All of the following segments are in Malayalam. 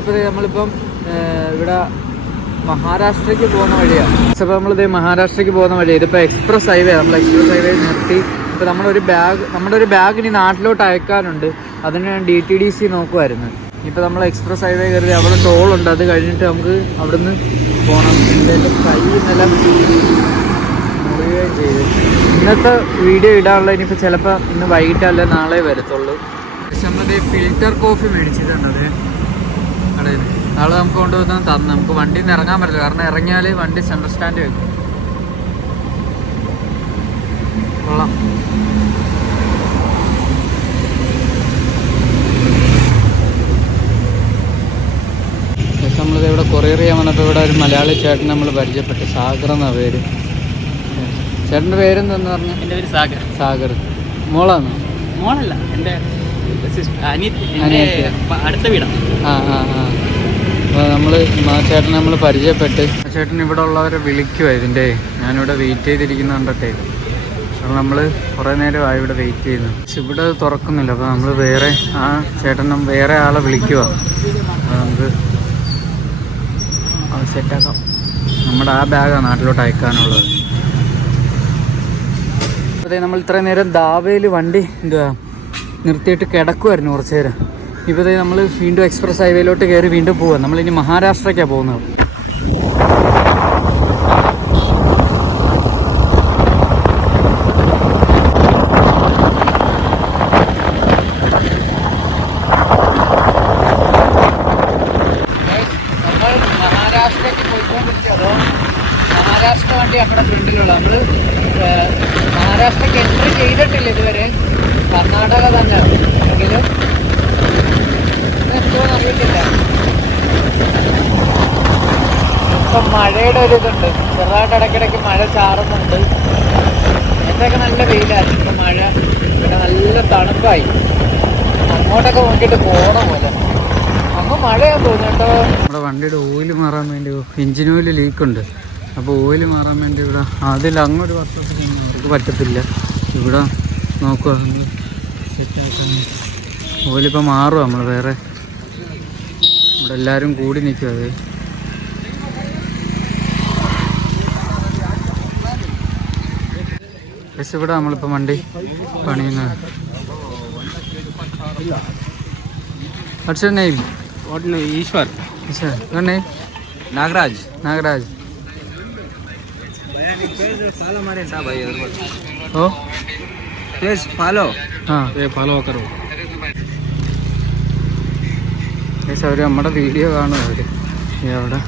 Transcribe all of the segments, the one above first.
അപ്പോൾ നമ്മളിപ്പം ഇവിടെ മഹാരാഷ്ട്രയ്ക്ക് പോകുന്ന വഴിയാണ്. അപ്പോൾ നമ്മളിത് മഹാരാഷ്ട്രയ്ക്ക് പോകുന്ന വഴിയാണ്. ഇതിപ്പോൾ എക്സ്പ്രസ് ഹൈവേ, നമ്മൾ എക്സ്പ്രസ് ഹൈവേ നിർത്തി. ഇപ്പോൾ നമ്മുടെ ഒരു ബാഗ് ഇനി നാട്ടിലോട്ട് അയക്കാനുണ്ട്. അതിന് DTDC നോക്കുമായിരുന്നു. ഇപ്പോൾ നമ്മൾ എക്സ്പ്രസ് ഹൈവേ കയറി അവിടെ ടോളുണ്ട്. അത് കഴിഞ്ഞിട്ട് നമുക്ക് അവിടുന്ന് പോകണം. എൻ്റെ കൈ നിലം മുറിയുകയും ചെയ്തു. ഇന്നത്തെ വീഡിയോ ഇടാനുള്ള ഇനിയിപ്പോൾ ചിലപ്പോൾ ഇന്ന് വൈകിട്ടല്ല നാളെ വരത്തുള്ളൂ. പക്ഷെ നമ്മളിത് ഫിൽറ്റർ കോഫി മേടിച്ചിട്ടുണ്ടത് കടയിൽ. ആൾ നമുക്ക് കൊണ്ടുവന്ന് തന്നു. നമുക്ക് വണ്ടിയിൽ നിന്ന് ഇറങ്ങാൻ പറ്റില്ല, കാരണം ഇറങ്ങിയാൽ വണ്ടി സെൻട്രൽ സ്റ്റാൻഡ് വെക്കും. കൊള്ളാം. പക്ഷെ നമ്മളിത് ഇവിടെ കൊറിയർ ചെയ്യാൻ വന്നപ്പോൾ ഇവിടെ ഒരു മലയാളി ചേട്ടൻ നമ്മൾ പരിചയപ്പെട്ടു. സാഗർ എന്നാണ് പേര്. ചേട്ടൻ്റെ പേരെന്തെന്ന് പറഞ്ഞു? എൻ്റെ പേര് സാഗർ. സാഗർ. മോളാണോ? മോളല്ല, എൻ്റെ അടുത്ത വീടാണ്. അപ്പോൾ ചേട്ടൻ നമ്മൾ പരിചയപ്പെട്ട് ചേട്ടൻ ഇവിടെ ഉള്ളവരെ വിളിക്കുവാ. ഇതിൻ്റെ ഞാനിവിടെ വെയിറ്റ് ചെയ്തിരിക്കുന്ന കണ്ടിട്ടേ. കാരണം നമ്മൾ കുറേ നേരമായി ഇവിടെ വെയിറ്റ് ചെയ്യുന്നു. പക്ഷെ ഇവിടെ തുറക്കുന്നില്ല. അപ്പോൾ നമ്മൾ ചേട്ടൻ വേറെ ആളെ വിളിക്കുക. അപ്പോൾ നമുക്ക് അത് സെറ്റാക്കാം. നമ്മുടെ ആ ബാഗാണ് നാട്ടിലോട്ട് അയക്കാനുള്ളത്. അതെ, നമ്മൾ ഇത്രയും നേരം ദാവയിൽ വണ്ടി നിർത്തിയിട്ട് കിടക്കുമായിരുന്നു കുറച്ച് നേരം. ഇപ്പോൾ നമ്മൾ വീണ്ടും എക്സ്പ്രസ് ഹൈവേയിലോട്ട് കയറി വീണ്ടും പോവാം. നമ്മളിനി മഹാരാഷ്ട്രയ്ക്കാണ് പോകുന്നത്. മഹാരാഷ്ട്രയ്ക്ക് പോയിക്കൊണ്ടിരിച്ചതോ മഹാരാഷ്ട്ര വണ്ടി നമ്മുടെ ഫ്രണ്ടിലുള്ള. നമ്മൾ മഹാരാഷ്ട്രയ്ക്ക് എൻട്രി ചെയ്തിട്ടില്ല ഇതുവരെ. കർണാടക തന്നെ എങ്കിലും എന്തോന്ന് അറിയത്തില്ല. ഇപ്പം മഴയുടെ ഒരു ഇതുണ്ട്, ചെറുതായിട്ട് ഇടയ്ക്കിടയ്ക്ക് മഴ ചാറുന്നുണ്ട്. നേരത്തെയൊക്കെ നല്ല വെയിലായിരുന്നു. ഇപ്പം മഴ, പിന്നെ നല്ല തണുപ്പായി. അങ്ങോട്ടൊക്കെ നോക്കിയിട്ട് പോണ പോലെ. അങ്ങ് മഴയാൻ തോന്നുന്നു കേട്ടോ. നമ്മുടെ വണ്ടിയുടെ ഓയിൽ മാറാൻ വേണ്ടി എഞ്ചിൻ ഓയിൽ ലീക്കുണ്ട്. അപ്പോൾ ഓയിൽ മാറാൻ വേണ്ടി ഇവിടെ അങ്ങൊരു വർഷത്തിൽ അവർക്ക് പറ്റത്തില്ല. ഇവിടെ നോക്കുക, സെറ്റാക്കാൻ ഓയിലിപ്പോൾ മാറും. നമ്മൾ വേറെ ഇവിടെ എല്ലാവരും കൂടി നിൽക്കും. അത് പക്ഷെ ഇവിടെ നമ്മളിപ്പോൾ വണ്ടി പണിയുന്നത്. What's your name? What name? Ishwar. Sir, your name? Nagraj. Nagraj. Follow मारे सा भाई और Oh? Please follow. हाँ. ये follow करो. Yes, അവർ നമ്മുടെ വീഡിയോ കാണും. അവർ അവിടെ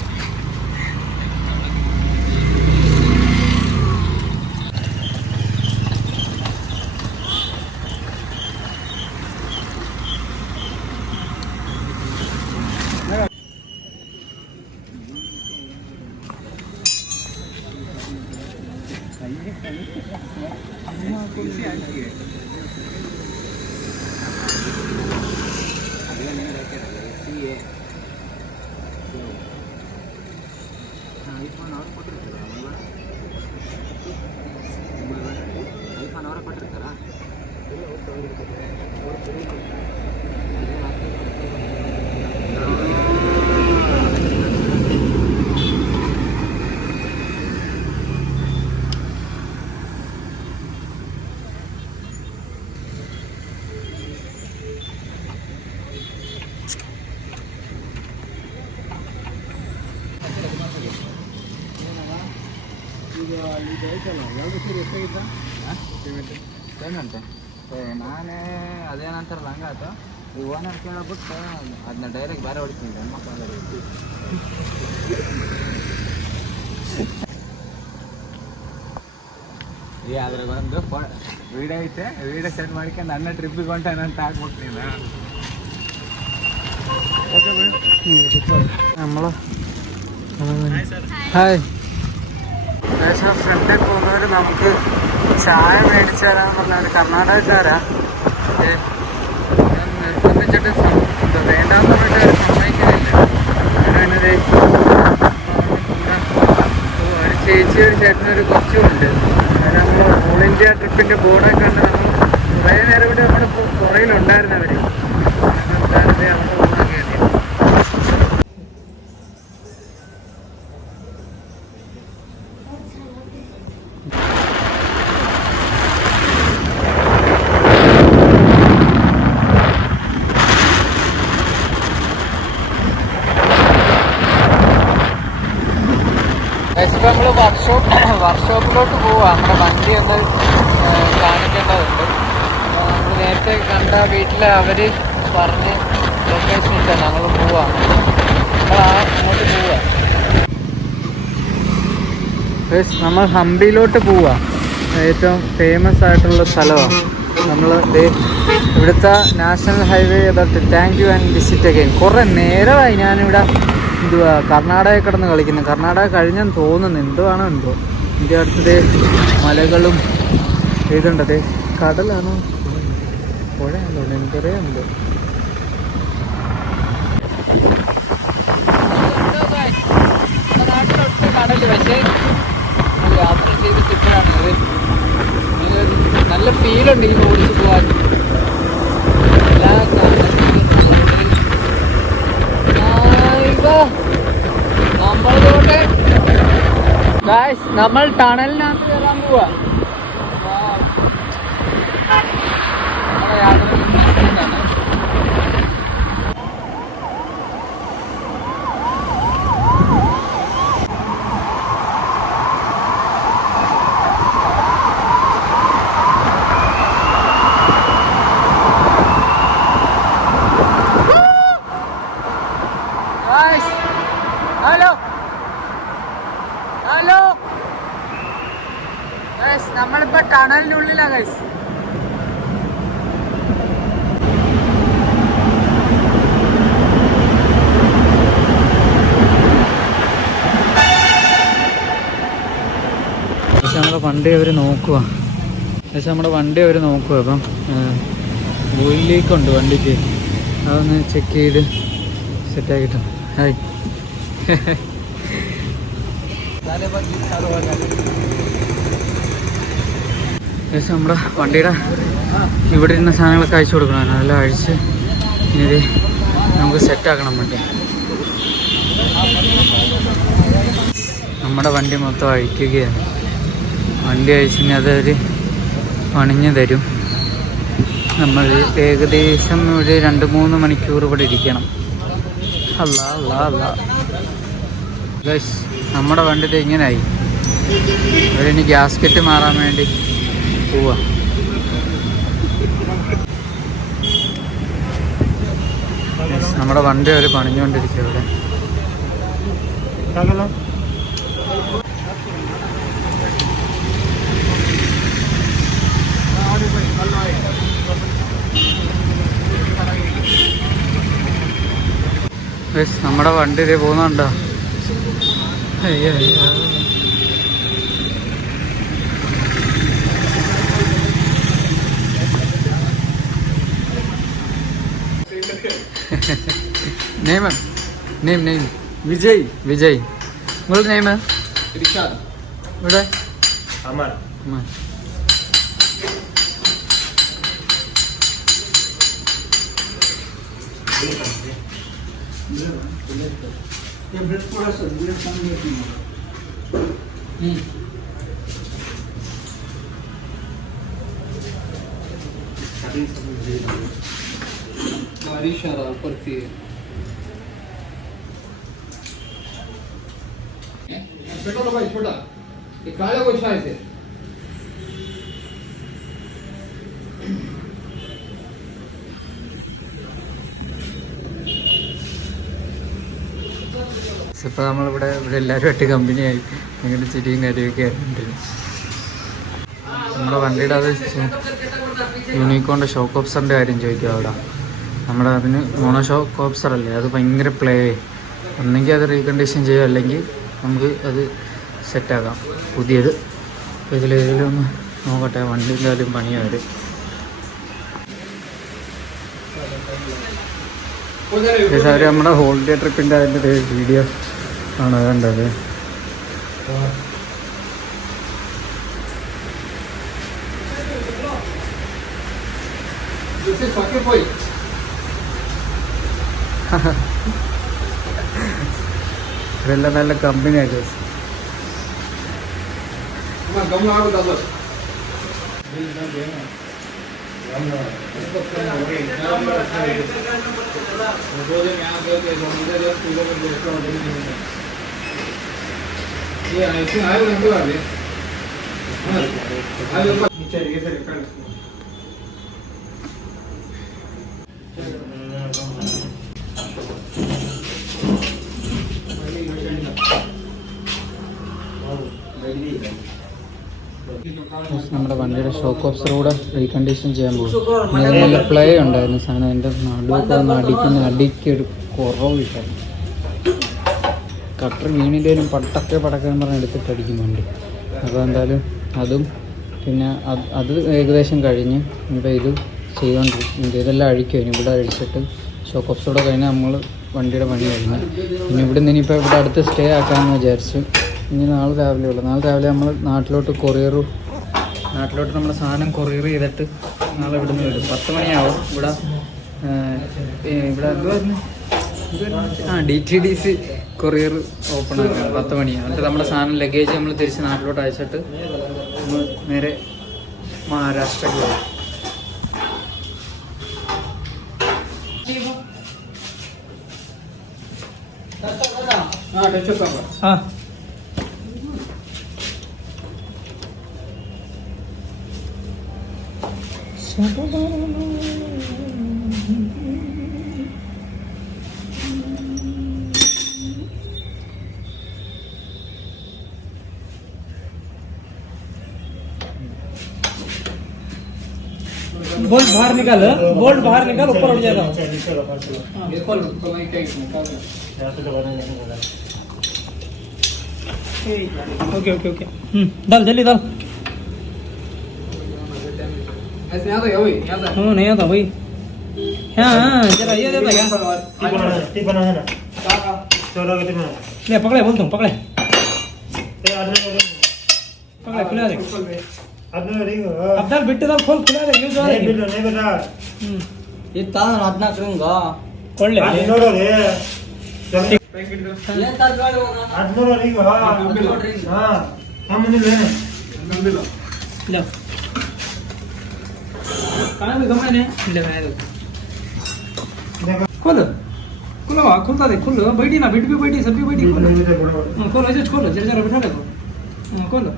ಏನಂತೆ ನಾನೇ ಅದೇನಂತಾರ ಹಂಗ ಆಯ್ತು. ಈ ಓನರ್ ಕೇಳಬಿಟ್ಟು ಅದನ್ನ ಡೈರೆಕ್ಟ್ ಬೇರೆ ಹೊಡಿತೀನಿ. ಹೆಣ್ಮಕ್ಳು ಅದ್ರಾಗ ಒಂದು ವೀಡಿಯೋ ಐತೆ, ವೀಡಿಯೋ ಸೆಂಡ್ ಮಾಡ್ಕೊಂಡು ನನ್ನ ಟ್ರಿಪ್ಪಿಗೆ ಹೊಂಟಾನಂತ ಹಾಕ್ಬಿಟ್ಟು ನೀನು. നമ്മള് ഹായ് ഫ്രണ്ടിൽ പോകുന്നവർ നമുക്ക് ചായ മേടിച്ചു തരാന്ന് പറഞ്ഞാൽ കർണാടകക്കാരാ. നിർബന്ധിച്ചിട്ട് വേണ്ടാന്ന് പറഞ്ഞിട്ട് സമ്മതിക്കുന്നില്ല. ഞാനത് ഒരു ചേച്ചി ഒരു ചേട്ടനൊരു കൊച്ചുമുണ്ട്. നമ്മൾ ഓൾ ഇന്ത്യ ട്രിപ്പിൻ്റെ ബോർഡൊക്കെ കണ്ട് നമ്മൾ കുറേ നേരം ഇവിടെ നമ്മുടെ പുറയിലുണ്ടായിരുന്നവർ. സംസ്ഥാനത്തെ അവിടെ പോകുന്നൊക്കെയാണ്. ഇപ്പം നമ്മൾ വർക്ക്ഷോപ്പിലോട്ട് പോവാ. നമ്മുടെ വണ്ടി ഒന്ന് കാണിക്കേണ്ടതുണ്ട്. നമ്മൾ നേരത്തെ കണ്ട വീട്ടിലെ അവർ പറഞ്ഞ് ലൊക്കേഷൻ ഇട്ടാൽ ഞങ്ങൾ പോവാ. അങ്ങോട്ട് പോവാ. നമ്മൾ ഹംപിയിലോട്ട് പോവാ. ഏറ്റവും ഫേമസ് ആയിട്ടുള്ള സ്ഥലമാണ്. നമ്മൾ ഇവിടുത്തെ national highway authority. Thank you and visit again. കുറേ നേരമായി ഞാനിവിടെ കർണാടക കിടന്ന് കളിക്കുന്നു. കർണാടക കഴിഞ്ഞെന്ന് തോന്നുന്നു. എന്തുവാണോ എന്തോ. ഇതിൻ്റെ അടുത്തത് മലകളും ഇതുണ്ടത്. കടലാണോ പുഴയാണോ എനിക്കറിയാമല്ലോ. നാട്ടിലൊട്ട് കടൽ പക്ഷേ യാത്ര ചെയ്തിട്ടിപ്പോഴാണ് നല്ല ഫീലുണ്ട് ഈ ഓടിച്ച് പോകാൻ. നമ്മൾ ടണലിനകത്ത് കയറാൻ പോവാ. ഹലോ ഹലോ നമ്മളിപ്പോ ടണലിനുള്ളിലാ ഗൈസ്. നമ്മുടെ വണ്ടി അവർ നോക്കുക. നമ്മുടെ വണ്ടി അവർ നോക്കുക. അപ്പം ഓയിൽ ലീക്കുണ്ട് വണ്ടിക്ക്. അതൊന്ന് ചെക്ക് ചെയ്ത് സെറ്റാക്കിട്ടോ. ഹായ്. നമ്മുടെ വണ്ടിയുടെ ഇവിടെ ഇരുന്ന സാധനങ്ങളൊക്കെ അയച്ചു കൊടുക്കണം. അതെല്ലാം അഴിച്ച് ഇനി നമുക്ക് സെറ്റാക്കണം വണ്ടി. നമ്മുടെ വണ്ടി മൊത്തം അഴിക്കുകയാണ്. വണ്ടി അഴിച്ചിന് അതൊരു പണിഞ്ഞു തരും. നമ്മൾ ഏകദേശം ഒരു 2-3 മണിക്കൂർ ഇവിടെ ഇരിക്കണം. അല്ല അല്ല അല്ല ഗൈസ്, നമ്മുടെ വണ്ടി ഇങ്ങനായി. അവരിനി ഗ്യാസ്കറ്റ് മാറാൻ വേണ്ടി പോവാ. നമ്മുടെ വണ്ടി അവർ പണിഞ്ഞുകൊണ്ടിരിക്കുക ഇവിടെ. നമ്മുടെ വണ്ടി ഇതേ പോകുന്നുണ്ടോ? അയ്യോ നെയിം വിജയ്. നിങ്ങളുടെ നെയിം? ഇവിടെ അമർ. बारिश आ रहा पड़ती है. छोटा भाई छोटा ये काला गोशा है. ഇപ്പോൾ നമ്മളിവിടെ എല്ലാവരുമായിട്ട് കമ്പനിയായി അങ്ങനെ ചിരിയും കാര്യമൊക്കെ ആയിട്ടുണ്ട്. നമ്മുടെ വണ്ടിയുടെ അത് യൂണിക്കോണിൻ്റെ ഷോക്ക് ഓപ്സറിൻ്റെ കാര്യം ചോദിക്കുക അവിടെ. നമ്മുടെ അതിന് മോണോ ഷോക്ക് ഓപ്സർ അല്ലേ, അത് ഭയങ്കര പ്ലേ. ഒന്നെങ്കിൽ അത് റീകണ്ടീഷൻ ചെയ്യുക, അല്ലെങ്കിൽ നമുക്ക് അത് സെറ്റാക്കാം പുതിയത്. ഇതിലേതെങ്കിലും ഒന്ന് നോക്കട്ടെ. വണ്ടി എന്തായാലും പണിയാണ് വരും. അവർ നമ്മുടെ ഹോളിഡേ ട്രിപ്പിൻ്റെ അതിൻ്റെ വീഡിയോ ആണ് കണ്ടത്. ഇതെല്ലാം നല്ല കമ്പനിയാണ്. നമ്മുടെ വണ്ടിയുടെ ഷോക്ക് ഓഫ്സർ കൂടെ റീകണ്ടീഷൻ ചെയ്യാൻ പോകും. നല്ല പ്ലേ ഉണ്ടായിരുന്നു സാധനം. എൻ്റെ നടുവൊക്കെ വന്ന് അടിക്കൊരു കുറവില്ലായിരുന്നു. കട്ടർ വീണിൻ്റെയും പടക്കെ പറഞ്ഞ് എടുത്തിട്ട് അടിക്കുന്നുണ്ട്. അപ്പോൾ എന്തായാലും അതും പിന്നെ അത് ഏകദേശം കഴിഞ്ഞ് ഇനിയിപ്പോൾ ഇത് ചെയ്തുകൊണ്ടിരിക്കും. ഇതെല്ലാം അഴിക്കും. ഇനി ഇവിടെ അഴിച്ചിട്ട് ഷോക്ക് ഓഫ്സറോടെ കഴിഞ്ഞാൽ നമ്മൾ വണ്ടിയുടെ പണി കഴിഞ്ഞു. ഇനി ഇവിടെ നിന്ന് ഇനിയിപ്പോൾ ഇവിടെ അടുത്ത് സ്റ്റേ ആക്കാമെന്ന് വിചാരിച്ചു. ഇനി നാളെ രാവിലെ ഉള്ളു. നാളെ രാവിലെ നമ്മൾ നാട്ടിലോട്ട് നമ്മുടെ സാധനം കൊറിയർ ചെയ്തിട്ട് നാളെ ഇവിടെ നിന്ന് വരും. 10 മണിയാവും. ഇവിടെ എന്തുവായിരുന്നു DTDC കൊറിയർ ഓപ്പൺ ആക്കാം 10 മണിയാണ്. എന്നിട്ട് നമ്മുടെ സാധനം ലഗേജ് നമ്മൾ തിരിച്ച് നാട്ടിലോട്ട് അയച്ചിട്ട് നമ്മൾ നേരെ മഹാരാഷ്ട്രയ്ക്ക് പോകും. बोल्ट बाहर निकाल ऊपर उठ जाएगा. ओके डाल जल्दी डाल. नहीं आता भाई. हाँ जरा ये देता क्या ले पकड़े बोलता हूँ पकड़े खुला दे. अब डाल बिट्टे डाल खोल खुला दे यूज ಕरूंगा ಕೊಳ್ಳೆ लो कहाँ भी गमने ले मैं खोलो खुलता दे खोलो बैठी ना बैठी भी सब भी बैठी खोलो ऐसे खोलो जरा बैठा देखो खोलो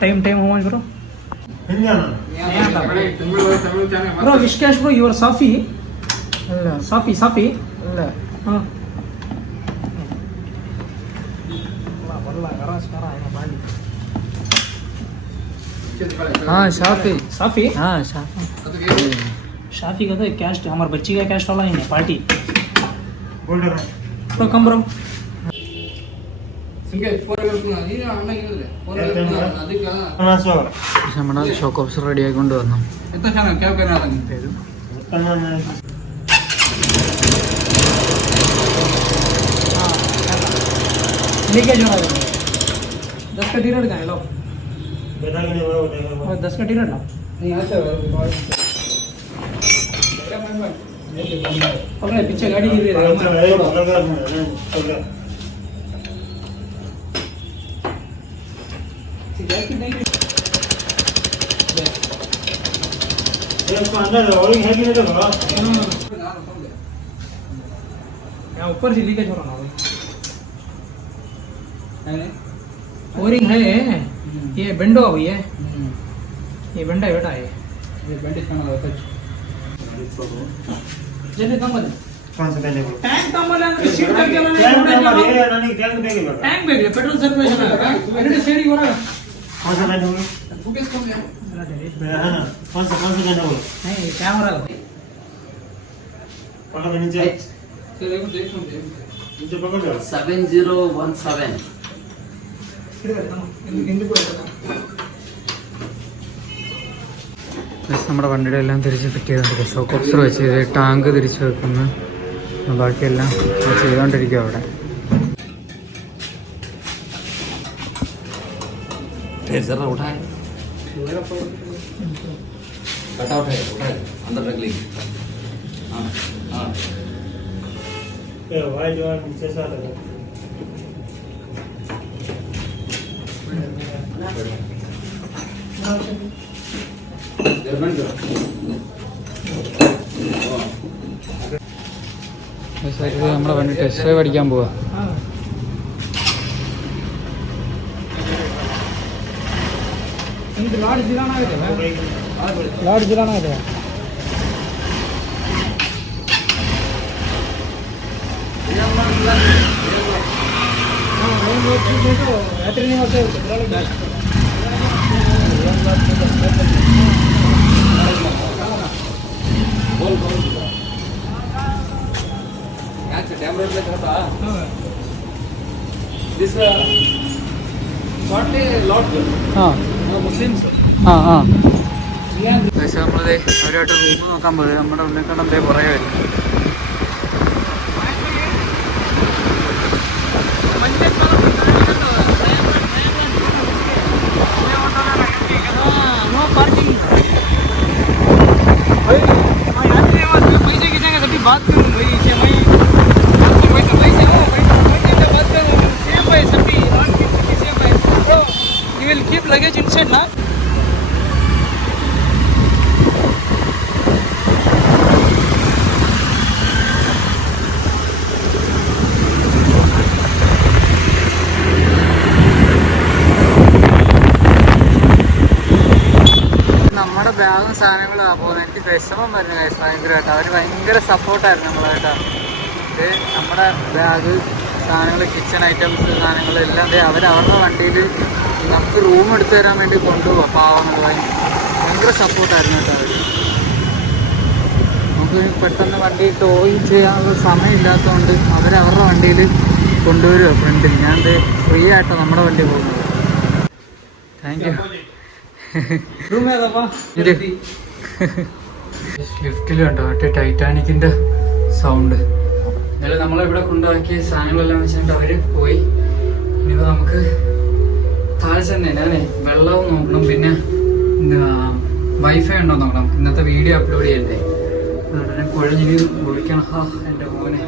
टाइम हो ब्रो ब्रो विश्केश ब्रो ಯುವರ್ ಸಾಫಿ അല്ല हाँ हाँ शाफी हाँ शाफी शाफी का तो कैस्ट हमारे बच्ची का कैस्ट वाला ही है पार्टी तो कम ब्रो നമ്മുടെ ഷോക്ക് ഓഫ്സർ റെഡി ആയിക്കൊണ്ട് വന്നു. लीकेज हो रहा है 10 का टीरड का है लो 10 का टीरड लो पकड़े पीछे गाड़ी गिर रही है ऊपर से लीकेज हो रहा है ओरिंग है ये बेंडो हुई है ये बेंडा बेटा है जैसे कम बोले कौन सा पहले बोलो टैंक कम बोले सीट तक के टैंक बैग पेट्रोल सर्कुलेशन है रेडी शेयरिंग हो रहा है कौन सा पहले बोलो हां कौन सा पहले बोलो नहीं कैमरा पकड़ नीचे चलो देखो नीचे पकड़ 7017 നമ്മുടെ വണ്ടിയുടെ എല്ലാം തിരിച്ച് ഫിറ്റ് ചെയ്തോണ്ടിരിക്കുക. ഷോക്ക് ഓഫ്സർ വെച്ച് ടാങ്ക് തിരിച്ച് വെക്കുന്നു. ബാക്കിയെല്ലാം ചെയ്തോണ്ടിരിക്കുക അവിടെ. जरा उठाए कटा उठाए अंदर रख लेंगे. हाँ हाँ भाई जो है नीचे से लगा നമ്മളെ വണ്ടി ടെസ്റ്റ് ഡ്രൈവ് അടിക്കാൻ പോവാ. ಲಾಡ್ ಜಿಲಾನ ಇದೆ ರಾತ್ರಿ ನೀವು dam road this shortly lot Muslims. പക്ഷെ നമ്മളത് അവരായിട്ട് റൂം നോക്കാൻ പോയത് നമ്മുടെ ഉള്ളിൽ കണ്ടേ കുറേ വരും. बात करूँ भाई कि मैं आपको भाई तो भाई से हूँ भाई तो बात करूँ सेफ है सभी नॉट कीप सेफ है bro you will keep luggage inside ना നമ്മുടെ ബാഗും സാധനങ്ങളും പോകുന്നത് എനിക്ക് വിഷമം വരുന്ന കാര്യം ഭയങ്കരമായിട്ട്. അവർ ഭയങ്കര സപ്പോർട്ടായിരുന്നു നമ്മളായിട്ട്. ഇത് നമ്മുടെ ബാഗ് സാധനങ്ങൾ, കിച്ചൺ ഐറ്റംസ് സാധനങ്ങളെല്ലാം അവരവരുടെ വണ്ടിയിൽ നമുക്ക് റൂം എടുത്തു തരാൻ വേണ്ടി കൊണ്ടുപോകാം. പാവങ്ങൾ ഭയങ്കര സപ്പോർട്ടായിരുന്നു കേട്ടോ അവർ. നമുക്ക് പെട്ടെന്ന് വണ്ടി ടോയും ചെയ്യാനുള്ള സമയമില്ലാത്തതുകൊണ്ട് അവരവരുടെ വണ്ടിയിൽ കൊണ്ടുവരുമോ ഫ്രണ്ടിൽ. ഞാൻ ഫ്രീ ആയിട്ടോ നമ്മുടെ വണ്ടി പോകുന്നത്. Thank you. ലിഫ്റ്റിൽ കണ്ടോ മറ്റേ ടൈറ്റാനിക്കിന്റെ സൗണ്ട്. എന്നാലും നമ്മളിവിടെ കൊണ്ടുപോക്കിയ സാധനങ്ങളെല്ലാം വെച്ചിട്ട് അവര് പോയി. ഇനിയിപ്പോ നമുക്ക് താഴെ ചെന്നേ ഞാനേ വെള്ളവും നോക്കണം, പിന്നെ വൈഫൈ ഉണ്ടോ നോക്കണം. ഇന്നത്തെ വീഡിയോ അപ്ലോഡ് ചെയ്യണ്ടേ. ഉടനെ കുഴഞ്ഞിനി കുളിക്കണം. എൻ്റെ മോനെ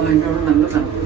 അതിൻ്റെ അവിടെ നല്ല തണുപ്പ്.